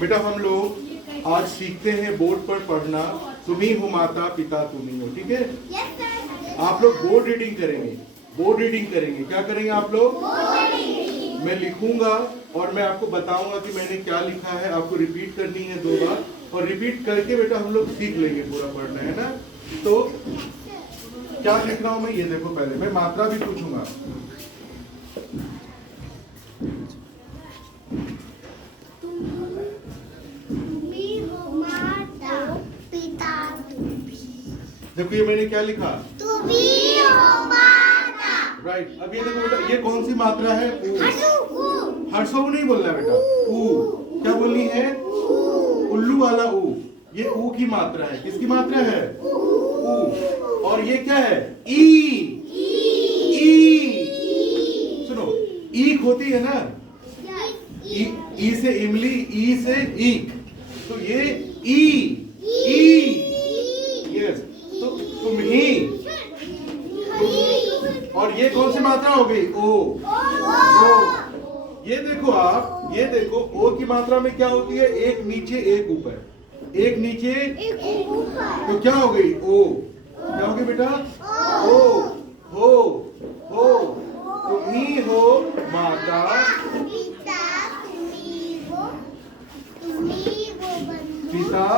बेटा हम लोग आज सीखते हैं बोर्ड पर पढ़ना। तुम्ही हो माता पिता तुम्ही हो, ठीक है। आप लोग बोर्ड रीडिंग करेंगे, बोर्ड रीडिंग करेंगे। क्या करेंगे आप लोग? मैं लिखूंगा और मैं आपको बताऊंगा कि मैंने क्या लिखा है। आपको रिपीट करनी है 2 बार, और रिपीट करके बेटा हम लोग सीख लेंगे पूरा पढ़ना, है ना। तो क्या लिख रहा हूं मैं, ये देखो। पहले मैं मात्रा भी पूछूंगा। देखो ये मैंने क्या लिखा, तुम्ही हो माता। राइट। अब ये देखो बेटा, ये कौन सी मात्रा है? ऊ। हर्षो नहीं बोलना बेटा, ऊ। क्या बोलनी है? उल्लू वाला ऊ। ये ऊ की मात्रा है। किसकी मात्रा है? ऊ। और ये क्या है? ई। ई। सुनो, ईक होती है ना, ई से इमली, ई से ईक, तो ये ई। ई। यस। तो तुम ही। और ये कौन सी मात्रा हो गई? ओ। ओ। ये देखो आप, ये देखो ओ की मात्रा में क्या होती है? एक नीचे एक ऊपर, एक नीचे तो क्या हो गई? ओ। क्या हो गई बेटा? ओ। हो। तुम ही हो माता, पिता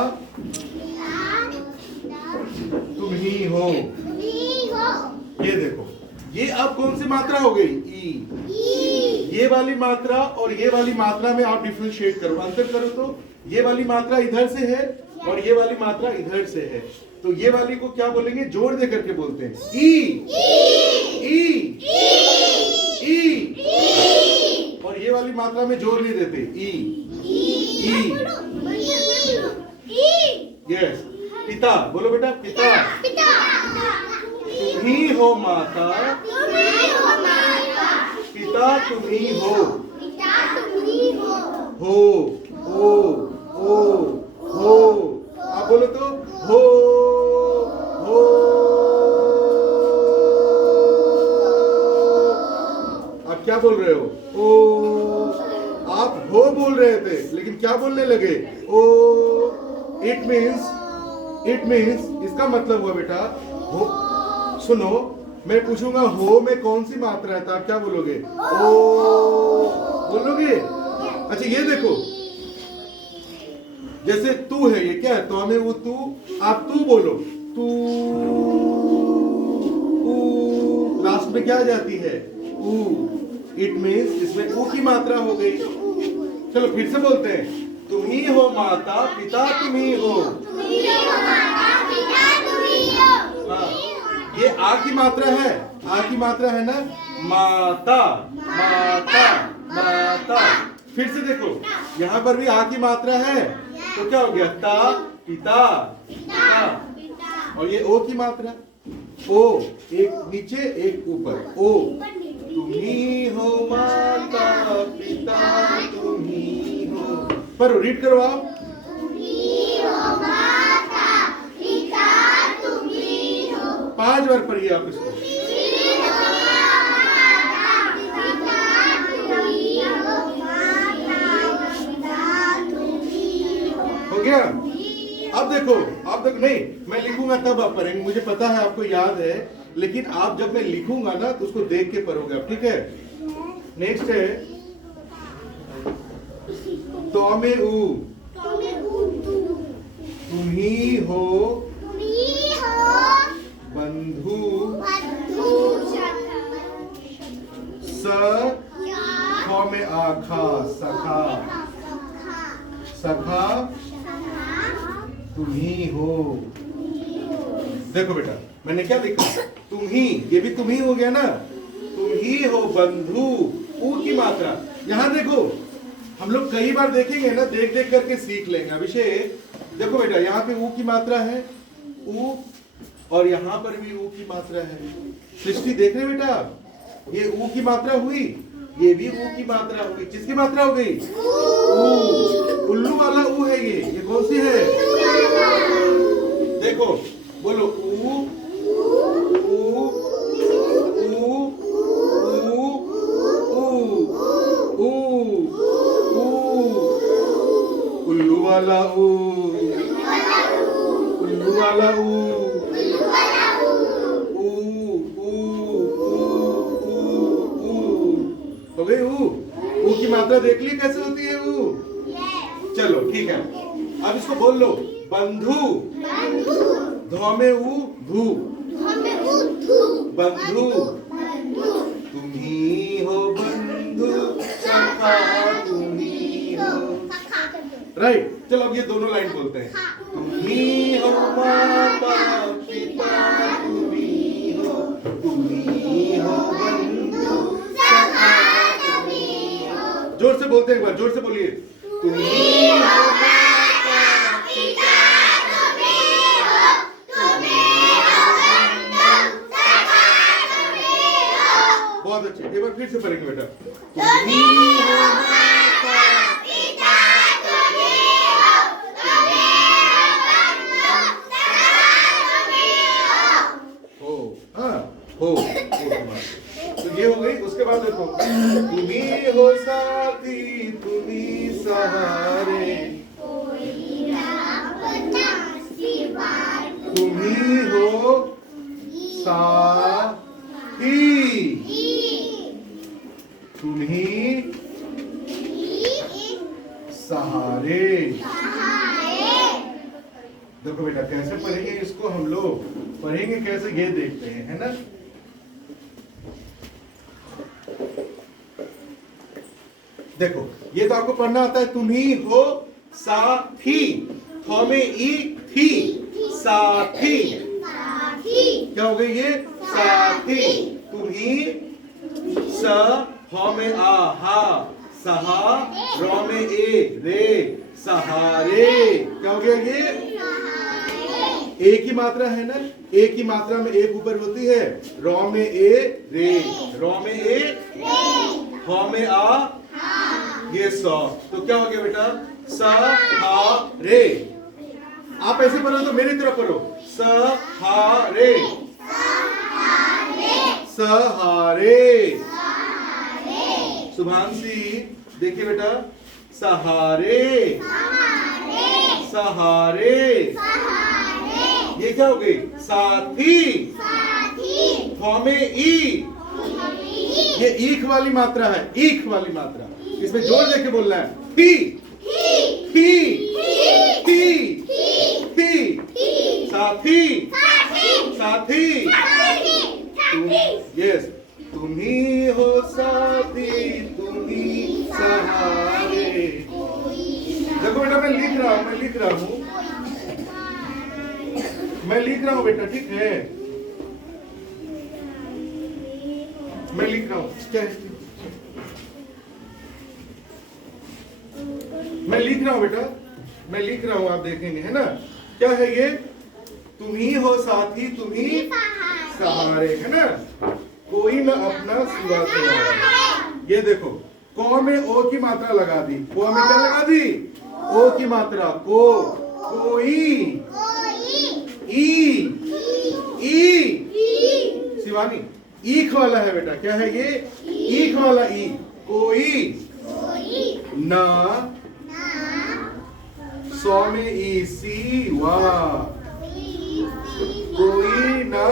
तुम ही हो। ये देखो, ये अब कौन सी मात्रा हो गई? ई। ये वाली मात्रा और ये वाली मात्रा में आप डिफरेंशिएट करो, अंतर करो। तो ये वाली मात्रा इधर से है और ये वाली मात्रा इधर से है, तो ये वाली को क्या बोलेंगे? जोड़ दे करके बोलते हैं, ई। ई। ई। और ये वाली मात्रा में जोड़ नहीं देते, ई। ई। यस। पिता बोलो बेटा, पिता। तुम ही हो माता, पिता तुम ही हो। हो। आप बोलो तो, हो। आप क्या बोल रहे हो? ओ। आप हो बोल रहे थे, लेकिन क्या बोलने लगे? ओ। इट मीन्स इसका मतलब हुआ बेटा हो। सुनो, मैं पूछूंगा हो में कौन सी मात्रा है, तो आप क्या बोलोगे? ओ बोलोगे। अच्छा ये देखो, जैसे तू है, ये क्या है? तो हमें वो तू, आप तू बोलो, तू। लास्ट में क्या आ जाती है? ऊ। इट मीन्स इसमें ऊ की मात्रा हो गई। चलो फिर से बोलते हैं, तुम ही हो माता, पिता तुम ही हो। हाँ, ये आ की मात्रा है, आ की मात्रा है ना, माता। फिर से देखो, यहाँ पर भी आ की मात्रा है, तो क्या हो गया? ता, पिता। और ये ओ की मात्रा, ओ। एक नीचे एक ऊपर, ओ। तुम ही हो माता, पिता तुम ही हो। पर रीड करो आप। 5 बार पढ़िए आप इसको। हो गया? अब देखो नहीं, मैं लिखूंगा तब आप पढ़ेंगे। मुझे पता है आपको याद है, लेकिन आप जब मैं लिखूंगा ना तो उसको देख के पढ़ोगे आप, ठीक है। नेक्स्ट है तो में ऊ। तुम ही हो बंधु, स ख में आखा, सखा तुम ही हो। देखो बेटा, मैंने क्या लिखा? तुम ही, ये भी तुम ही हो गया ना। तुम ही हो बंधु, ऊ की मात्रा। यहाँ देखो, हम लोग कई बार देखेंगे ना, देख देख करके सीख लेंगे। अभिषेक देखो बेटा, यहाँ पे ऊ की मात्रा है, ऊ, और यहाँ पर भी ऊ की मात्रा है। सृष्टि देख रहे बेटा, ये ऊ की मात्रा हुई, ये भी ऊ की मात्रा हुई। किसकी मात्रा हो गई? ऊ। उल्लू वाला ऊ है ये कौन सी है? देखो बोलो, ऊ ऊ ऊ ऊ ऊ ऊ ऊ। उल्लू वाला ऊ, उल्लू वाला ऊ, ऊ, ऊ, ऊ, ऊ, ऊ। हो गई ऊ? ऊ की मात्रा देख ली कैसे होती है ऊ? चलो ठीक है, अब इसको बोल लो। बंधु, धौ में ऊ, धू, बंधु, तुम ही हो बंधु, सखा तुम ही हो। राइट, चलो अब ये दोनों लाइन बोलते हैं। तुम ही हो माता पिता, तुम ही हो बंधु, सखा तुम ही हो। जोर से बोलते हैं, एक बार जोर से बोलिए। तुम ही हो माता पिता, तुम ही हो बंधु, सखा तुम ही हो। बहुत अच्छे, एक बार फिर से पढ़ेंगे बेटा। तुम ही हो माता पिता, तुम ही हो, हाँ हो। तो ये हो गई। उसके बाद देखो, तुम्ही हो साथी, तुम्ही सहारे, तुम्ही हो साथी, तुम्ही सहारे। देखो बेटा कैसे पढ़ेंगे इसको हम लोग, पढ़ेंगे कैसे ये देखते हैं, है ना। देखो ये तो आपको पढ़ना आता है। तुम ही हो साथी, थौ में ई थी, साथी। क्या हो गई ये? साथी। तुम ही स, हौ में आ हा, सहा, रौ में ए रे, सहारे। क्या हो गया ये? एक ही मात्रा है ना, एक ही मात्रा में एक ऊपर होती है। रौ में ए रे, रौ में ए, हौ में आ, ये सौ। तो क्या हो गया बेटा? स हा रे। आप ऐसे पढ़ो तो मेरी तरफ पढ़ो। स हा रे, सहारे। शुभांशी देखिए बेटा, सहारे, सहारे। ये क्या हो गई? साथी। थौ में ई, ये ईख वाली मात्रा है, ईख वाली मात्रा। इसमें जोर देके बोलना है। थी, थी, थी, थी, साथी, साथी। यस, तुम ही हो साथी, तुम ही सहारे। देखो बेटा मैं लिख रहा हूँ, मैं लिख रहा हूँ, मैं लिख रहा हूँ बेटा, ठीक है। मैं लिख रहा हूँ, क्या है? मैं लिख रहा हूँ बेटा, मैं लिख रहा हूँ, आप देखेंगे, है ना। क्या है ये? तुम ही हो साथी, तुम ही सहारे, है ना। कोई न अपना सिवा तुम्हारे। ये देखो, कौ में ओ की मात्रा लगा दी। कौ में क्या लगा दी? ओ की मात्रा। को, कोई, ई, ई, शिवानी ईख वाला है बेटा। क्या है ये? ईख वाला ई। कोई, ना, सौ में ई सी वा, कोई ना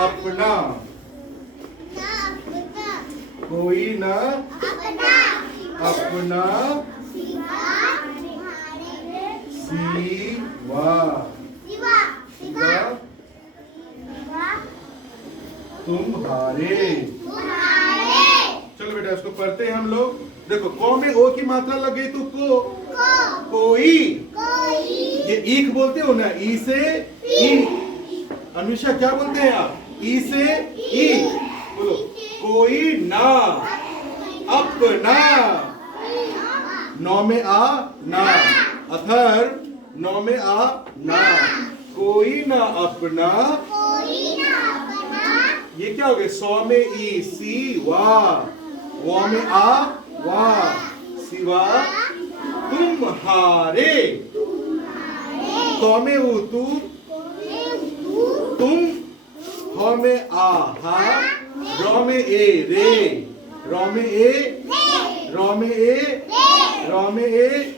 अपना, कोई ना अपना सिवा तुम्हारे। चलो बेटा इसको पढ़ते हैं हम लोग। देखो कौ में ओ की मात्रा लग गई तो को, कोई। ये ईख बोलते हो ना, ई से ई। अनुषा क्या बोलते हैं आप? ई से ई। बोलो, कोई ना अपना। नौ में आ ना, अथर नौ में आ ना, कोई ना अपना। ये क्या हो गया? सौ में ई सी वा, वा में आ वा, सिवा तुम्हारे। तो में ऊ तू, तुम। ह में आ हा, रौ में ए रे, रौ में ए, रौ में ए, रौ में ए,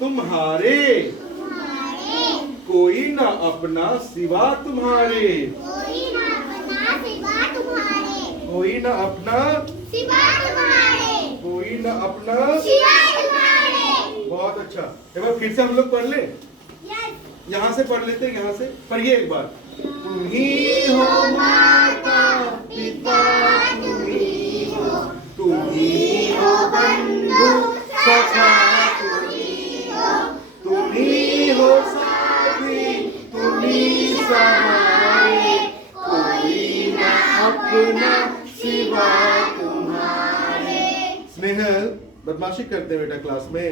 तुम्हारे तुम्हारे कोई न अपना सिवा तुम्हारे कोई ना अपना सिवा तुम्हारे कोई न अपना सिवा तुम्हारे कोई न अपना सिवा तुम्हारे। बहुत अच्छा। एक बार फिर से हम लोग पढ़ ले, यहाँ से पढ़ लेते हैं, यहाँ से पढ़िए एक बार। तुम ही हो माता पिता तुम ही हो बंधु सखा तुम ही हो साथी तुम ही सहारे कोई न अपना सिवा तुम्हारे। स्नेहल बदमाशी करते हैं बेटा क्लास में,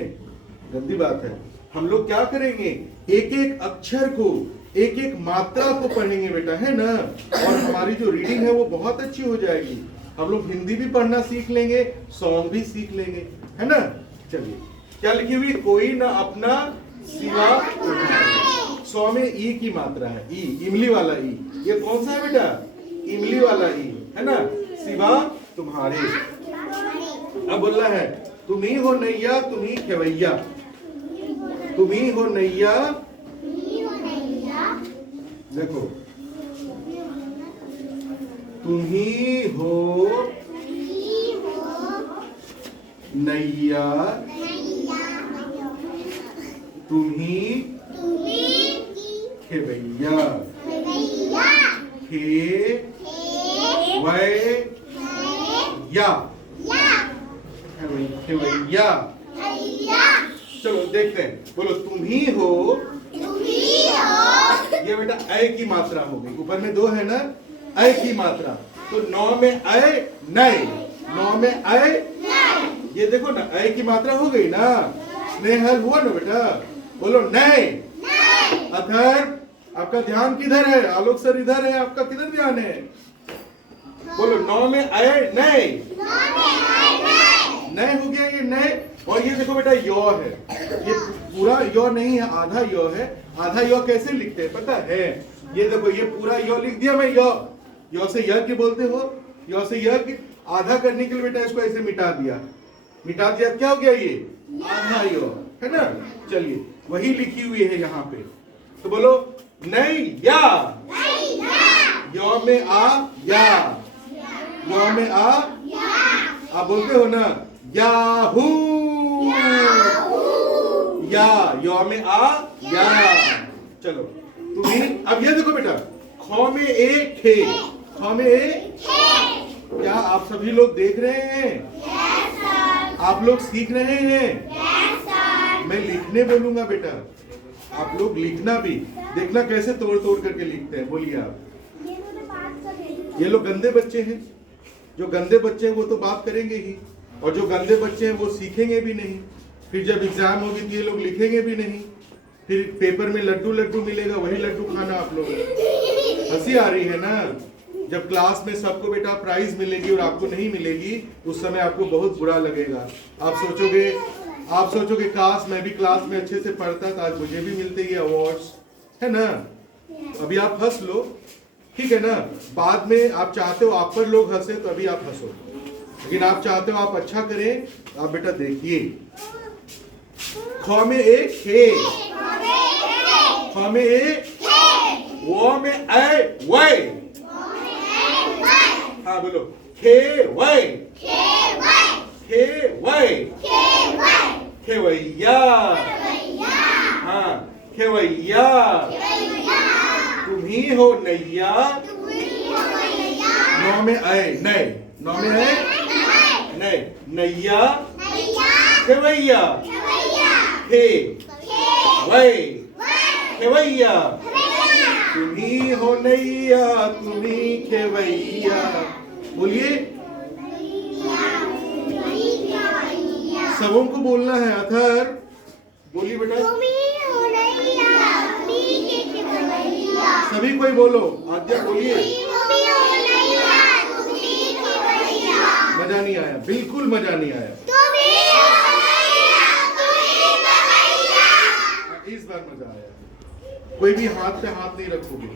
गंदी बात है। हम लोग क्या करेंगे, एक एक अक्षर को एक एक मात्रा को पढ़ेंगे बेटा, है ना। और हमारी जो रीडिंग है वो बहुत अच्छी हो जाएगी। हम लोग हिंदी भी पढ़ना सीख लेंगे, सॉन्ग भी सीख लेंगे, है ना। चलिए क्या लिखी हुई, कोई ना अपना सिवा तुम्हारे। 100 में ई की मात्रा है, ई इमली वाला ई। ये कौन सा है बेटा, इमली वाला ई, है ना। सिवा तुम्हारे। अब बोल रहा है तुम ही हो नैया तुम ही खेवैया तुम ही हो नैया। देखो तुम ही हो नैया तुम ही खेवैया खे वै या खेवैया। चलो देखते हैं, बोलो तुम ही हो। ये बेटा ऐ की मात्रा हो गई, ऊपर में 2 है ना, ऐ की मात्रा। तो 9 में ऐ नए, 9 में ऐ ये देखो ना, ऐ की मात्रा हो गई ना। स्नेहल हुआ ना बेटा, बोलो नए। अथर आपका ध्यान किधर है, आलोक सर इधर है, आपका किधर ध्यान है। बोलो 9 में ऐ नए, नए हो गया ये नए। और ये देखो बेटा यो है, ये पूरा यो नहीं है, आधा यो है। आधा यो कैसे लिखते हैं पता है, ये देखो ये पूरा यो लिख दिया मैं, यो से य की बोलते हो, यो से य की आधा करने के लिए बेटा इसको ऐसे मिटा दिया, क्या हो गया ये आधा यो, है ना। चलिए वही लिखी हुई है यहाँ पे, तो बोलो नैया। यो में आ या, यो में आ, आप बोलते हो ना याहू, या यो में आ या। चलो तुम्ही, अब ये देखो बेटा, खौ में ए खे, खौ में ए, क्या आप सभी लोग देख रहे हैं? आप लोग सीख रहे हैं? मैं लिखने बोलूंगा बेटा, आप लोग लिखना भी, देखना कैसे तोड़ तोड़ करके लिखते हैं। बोलिए आप। ये लोग गंदे बच्चे हैं, जो गंदे बच्चे हैं वो तो बात करेंगे ही, और जो गंदे बच्चे हैं वो सीखेंगे भी नहीं। फिर जब एग्जाम होगी तो ये लोग लिखेंगे भी नहीं, फिर पेपर में लड्डू लड्डू मिलेगा, वही लड्डू खाना आप लोग। हंसी आ रही है ना। जब क्लास में सबको बेटा प्राइज मिलेगी और आपको नहीं मिलेगी, उस समय आपको बहुत बुरा लगेगा। आप सोचोगे काश मैं भी क्लास में अच्छे से पढ़ता तो आज मुझे भी मिलते ये अवार्ड्स, है ना। अभी आप हंस लो, ठीक है ना। बाद में आप चाहते हो आप पर लोग हंसे, तो अभी आप हंसो, लेकिन आप चाहते हो आप अच्छा करें, आप बेटा देखिए। ख में ए खे, ख में ए, वो में ऐ वै। हाँ बोलो खे वै, खे वै, खेवैया। हाँ खेवैया। तुम ही हो नैया, 9 में ऐ नए, 9 में ऐ नए, नैया खेवैया, खे वै खेवैया। तुम ही हो नैया तुम ही खेवैया। बोलिए, सबों को बोलना है। अथर बोलिए बेटा, सभी कोई बोलो। आद्या बोलिए। मजा नहीं आया, बिल्कुल मजा नहीं आया। इस बार मजा आया। कोई भी हाथ पे हाथ नहीं रखोगे,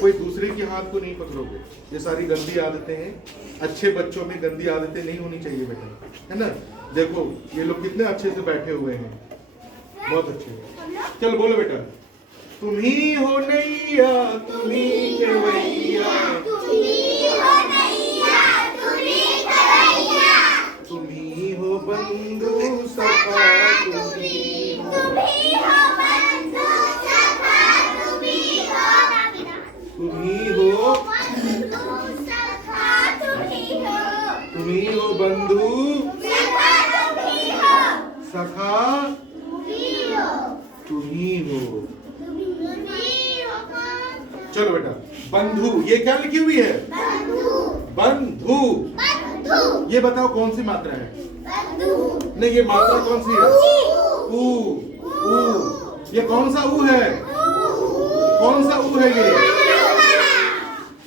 कोई दूसरे के हाथ को नहीं पकड़ोगे। ये सारी गंदी आदतें हैं। अच्छे बच्चों में गंदी आदतें नहीं होनी चाहिए बेटा, है ना। देखो ये लोग कितने अच्छे से बैठे हुए हैं, बहुत अच्छे। चल बोलो बेटा। तुम ही हो नैया तुम ही केवैया, तुम ही हो बंधु सखा, तुम ही हो, तुम ही हो, तुम ही हो बंधु सखा, तुम ही हो। चलो बेटा, बंधु ये क्या लिखी हुई है? बंधु। ये बताओ कौन सी मात्रा है? नहीं, ये मात्रा कौन सी है? ऊ। ऊ। ये कौन सा ऊ है? कौन सा ऊ है ये?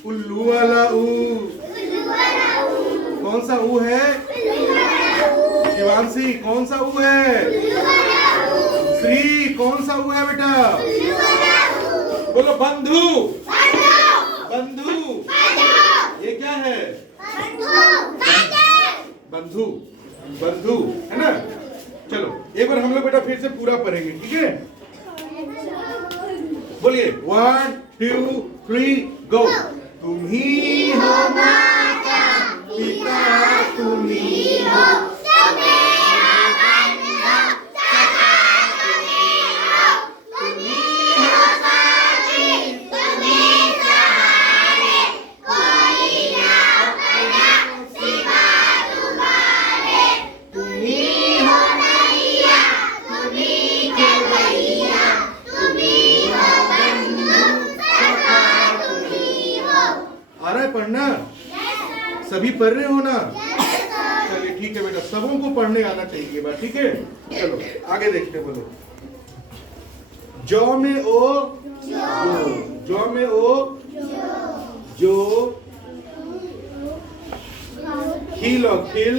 उल्लू वाला ऊ। कौन सा ऊ है? शिवांशी कौन सा ऊ है? श्री कौन सा ऊ है बेटा? बोलो बंधु। बंधु ये क्या है? बंधु। बंधु है ना। चलो एक बार हम लोग बेटा फिर से पूरा पढ़ेंगे, ठीक है? बोलिए 1 2 3 गो। तुम ही हो माता पिता, तुम ही हो पढ़ना। सभी पढ़ रहे हो ना? चलिए ठीक है बेटा, सबों को पढ़ने आना चाहिए बात, ठीक है? चलो आगे देखते, बोलो। जौ में ओ जो, जौ में ओ जो, खिल और खिल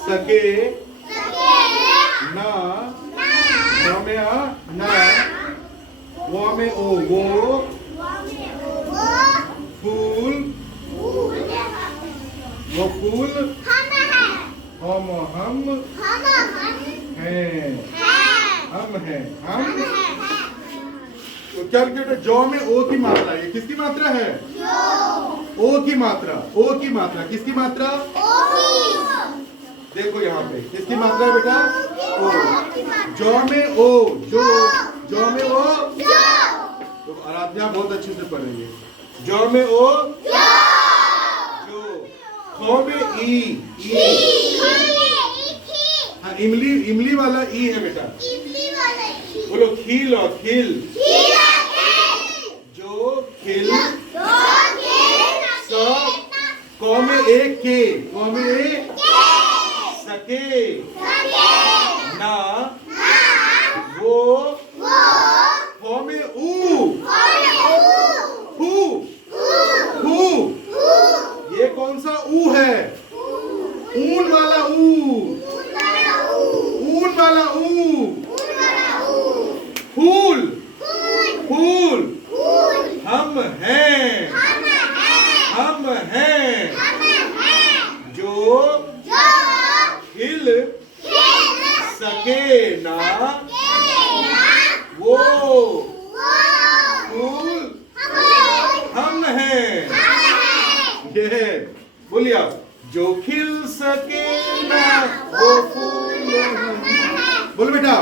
सके ना, जौ में आ ना, वो में ओ वो, फूल वो फूल हम हैं, हम हैं, हम। तो क्या बेटा जौ में ओ की मात्रा है, किसकी मात्रा है? ओ की मात्रा। ओ की मात्रा किसकी मात्रा? देखो यहाँ पे किसकी मात्रा है बेटा? ओ। जौ में ओ जो, जौ में ओ तो आराध्या बहुत अच्छे से पढ़ रही है। जौ में ओ जो, खो में ई, हाँ इमली, इमली वाला ई है बेटा। बोलो खिल और खिल, जो खिल स, कौ में एक के, कौ में एक सके ना, वो फो में ऊ, ये कौन सा ऊ है? ऊन वाला ऊ, ऊन वाला ऊ। फूल, फूल हम हैं, हम हैं जो खिल सके ना, वो फूल हम हैं। ये बोलिए आप, जो खिल सके ना वो फूल हम। बोलो बेटा।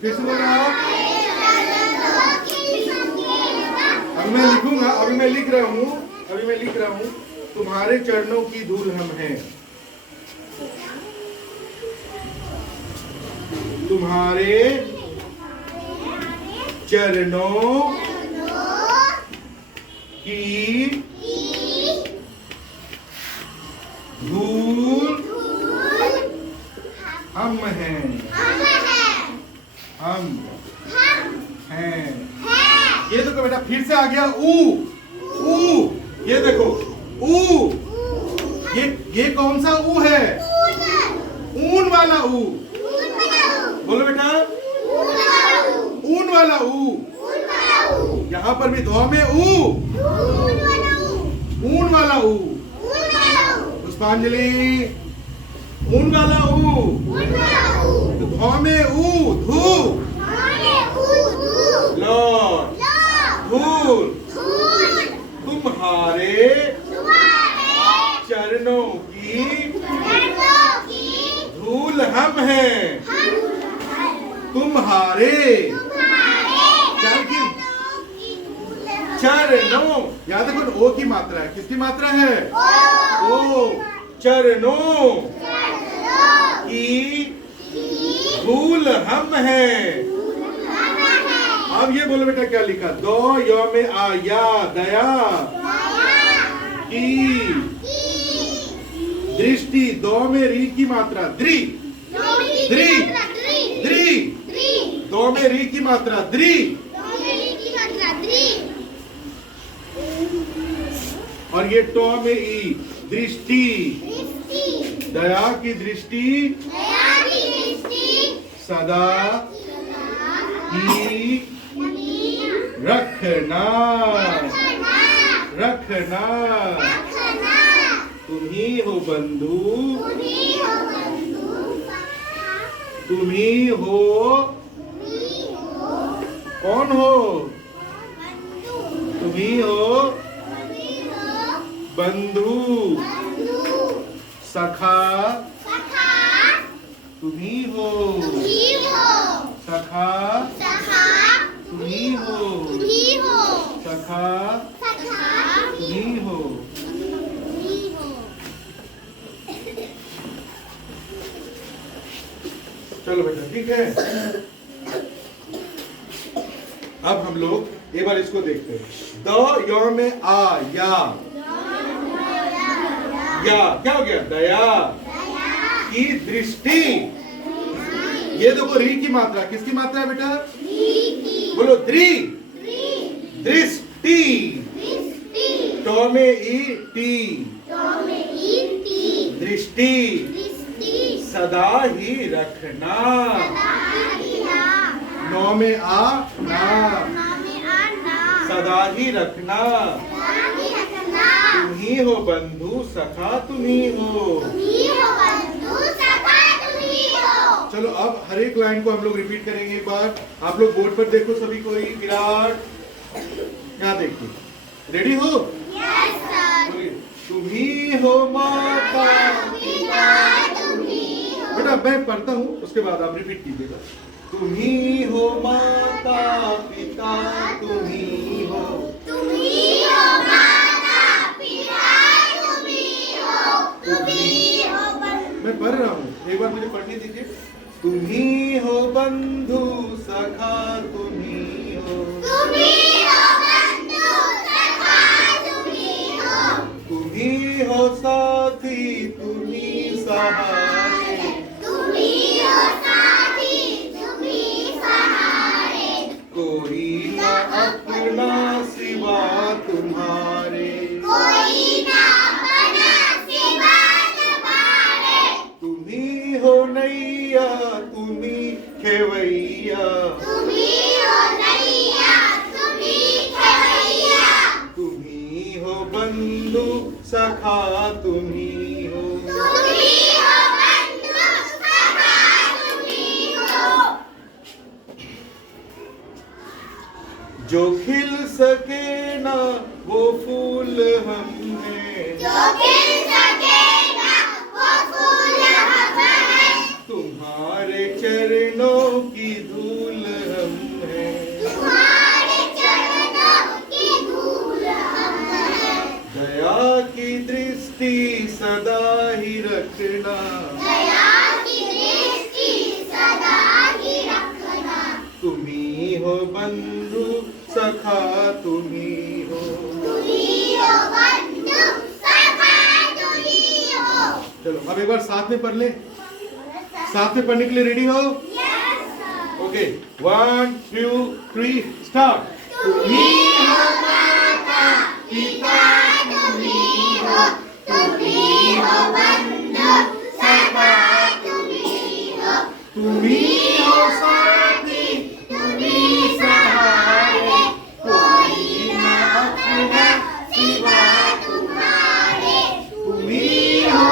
फिर से बोलो आप। अभी मैं लिखूंगा, अभी मैं लिख रहा हूँ, अभी मैं लिख रहा हूँ। तुम्हारे चरणों की धूल हम हैं, तुम्हारे चरणों की धूल हम हैं, हम हैं। ये देखो बेटा फिर से आ गया ऊ, ऊ। ये देखो ऊ, ये कौन सा ऊ है? ऊन वाला ऊ। बोलो बेटा ऊन वाला ऊ। यहाँ पर भी धौ में ऊ, ऊन वाला ऊ। पुष्पांजलि ऊन वाला ऊ धौ में ऊ धू लो धूल तुम्हारे चरणों की धूल हम हैं तुम्हारे चरणों। याद रखो ओ की मात्रा है, किसकी मात्रा है? ओ चरणों की धूल हम हैं। अब ये बोलो बेटा क्या लिखा? दो यो में आ या दया की दृष्टि। दो में री की मात्रा द्री द्री द्री। दो में री की मात्रा द्री और ये टो में ई दृष्टि। दया की दृष्टि सदा ही रखना रखना। तुम ही हो बंधु तुम ही हो। कौन हो? तुम ही हो बंधु सखा तुम ही हो सखा तुम ही हो सखा तुम ही हो। चलो बेटा ठीक है। अब हम लोग एक बार इसको देखते हैं। द यो में आ या क्या हो गया? दया की दृष्टि। ये देखो री की मात्रा किसकी मात्रा है बेटा? बोलो द्री दृष्टि। टो में ई टी दृष्टि सदा ही रखना। नौ में आ ना सदा ही रखना। तुम ही हो बंधु सखा तुम ही हो। चलो अब हर एक लाइन को हम लोग रिपीट करेंगे एक बार। आप लोग बोर्ड पर देखो सभी कोई विराट क्या देखिए। रेडी हो? बोलिए तुम ही हो माता पिता। बेटा मैं पढ़ता हूँ उसके बाद आप रिपीट कीजिएगा। तुम ही हो माता पिता तुम ही हो मैं पढ़ रहा हूँ एक बार मुझे पढ़ने दीजिए। तुम ही हो बंधु सखा तुम ही हो तुम ही हो साथी तुम ही सहारे कोई ना अपना सिवा तुम्हारे तुम ही हो नैया तुम ही खेवैया तुम ही हो बंधु सखा तुम ही हो। जो खिल सके ना वो फूल हम हैं तुम्हारे चरणों की धूल हम हैं। दया की दृष्टि सदा ही रखना तुम ही हो बंधु सखा तुम ही हो। चलो अब एक बार साथ में पढ़ ले। साथ में पढ़ने के लिए रेडी हो? Okay 1 2 3 start. तुम ही हो माता पिता तुम ही हो बंधु सखा तुम ही हो साथी तुम ही सहारे कोई ना अपना सिवा तुम्हारे तुम ही हो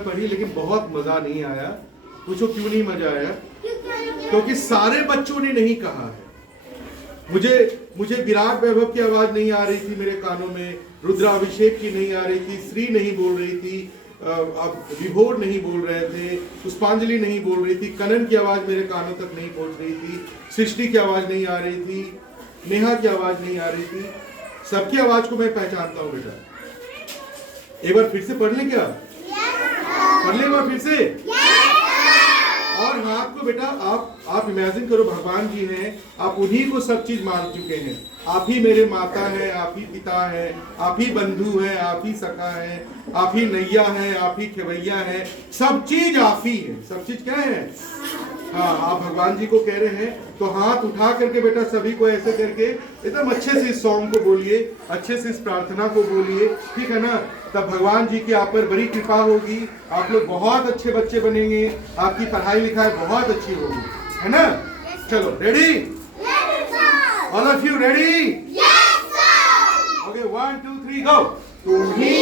बार पढ़ी लेकिन बहुत मजा नहीं आया। पूछो क्यों नहीं मजा आया? क्योंकि सारे बच्चों ने नहीं कहा है। मुझे विराट वैभव की आवाज नहीं आ रही थी मेरे कानों में, रुद्राभिषेक की नहीं आ रही थी, श्री नहीं बोल रही थी, अब विभोर नहीं बोल रहे थे, पुष्पांजलि नहीं बोल रही थी, कनन की आवाज मेरे कानों तक नहीं पहुंच रही थी, सृष्टि की आवाज नहीं आ रही थी, नेहा की आवाज नहीं आ रही थी। सबकी आवाज को मैं पहचानता हूँ बेटा। एक बार फिर से पढ़ ले क्या? पढ़ ले एक बार फिर से। और हाथ को बेटा आप इमेजिन करो भगवान जी हैं, आप उन्हीं को सब चीज मान चुके हैं। आप ही मेरे माता है, आप ही पिता है, आप ही बंधु है, आप ही सखा है, आप ही नैया है, आप ही खेवैया है, सब चीज आप ही है। सब चीज क्या है? हाँ, आप भगवान जी को कह रहे हैं तो हाथ उठा करके बेटा सभी को ऐसे करके एकदम अच्छे से इस सॉन्ग को बोलिए, अच्छे से इस प्रार्थना को बोलिए, ठीक है ना? तब भगवान जी की आप पर बड़ी कृपा होगी, आप लोग बहुत अच्छे बच्चे बनेंगे, आपकी पढ़ाई लिखाई बहुत अच्छी होगी, है ना? चलो ready? All of you ready? Okay 1 2 3 गो। तुम ही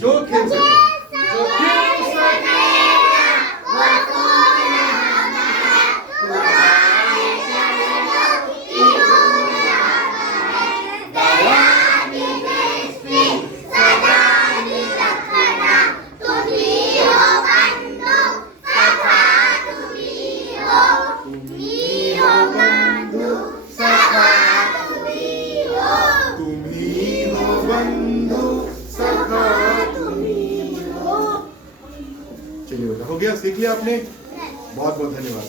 जो खेल सके, जो खेल सके वो कौन चलिए बेटा, हो गया? सीख लिया आपने? बहुत बहुत धन्यवाद।